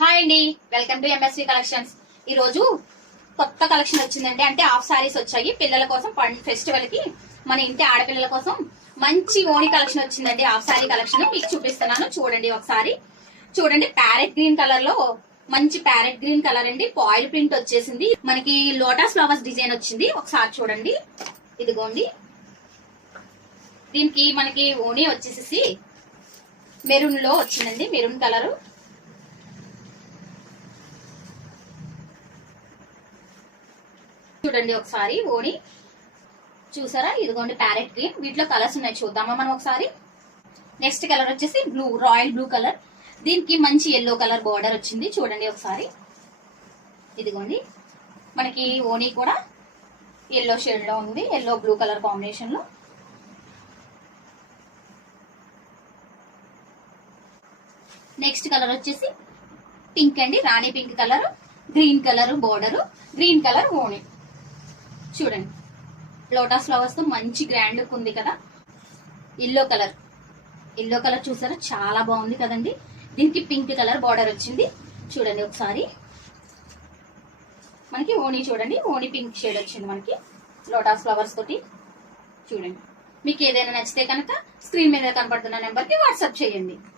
Hi అండి, welcome to MSV collections. ఈ రోజు కొత్త కలెక్షన్ వచ్చిందండి. అంటే హాఫ్ సారీస్ వచ్చాయి పిల్లల కోసం. ఫెస్టివల్ కి మన ఇంటి ఆడపిల్లల కోసం మంచి ఓణి కలెక్షన్ వచ్చిందండి. హాఫ్ సారీ కలెక్షన్ మీకు చూపిస్తున్నాను. చూడండి ఒకసారి. చూడండి, ప్యారెట్ గ్రీన్ కలర్ లో మంచి ప్యారెట్ గ్రీన్ కలర్ అండి. పాయిల్ ప్రింట్ వచ్చేసింది. మనకి లోటస్ ఫ్లవర్స్ డిజైన్ వచ్చింది. ఒకసారి చూడండి, ఇదిగోండి. దీనికి మనకి ఓణి వచ్చేసి మెరూన్ లో వచ్చిందండి. Maroon colour. చూడండి ఒకసారి ఓణి చూసారా, ఇదిగోండి ప్యారెట్ గ్రీన్. వీటిలో కలర్స్ ఉన్నాయి, చూద్దామా మనం ఒకసారి. నెక్స్ట్ కలర్ వచ్చేసి బ్లూ, రాయల్ బ్లూ కలర్. దీనికి మంచి ఎల్లో కలర్ బోర్డర్ వచ్చింది. చూడండి ఒకసారి, ఇదిగోండి. మనకి ఓణి కూడా ఎల్లో షేడ్ లో ఉంది, ఎల్లో బ్లూ కలర్ కాంబినేషన్ లో. నెక్స్ట్ కలర్ వచ్చేసి పింక్ అండి, రాణి pink colour. Green colour border, green colour ఓణి. చూడండి, లోటస్ ఫ్లవర్స్ తో మంచి గ్రాండ్ లుక్ ఉంది కదా. ఎల్లో కలర్, ఎల్లో కలర్ చూసారా, చాలా బాగుంది కదండి. దీనికి పింక్ కలర్ బార్డర్ వచ్చింది. చూడండి ఒకసారి. మనకి ఓణి చూడండి, ఓణి పింక్ షేడ్ వచ్చింది మనకి లోటస్ ఫ్లవర్స్ తోటి. చూడండి, మీకు ఏదైనా నచ్చితే కనుక స్క్రీన్ మీద కనపడుతున్న నెంబర్ కి వాట్సాప్ చేయండి.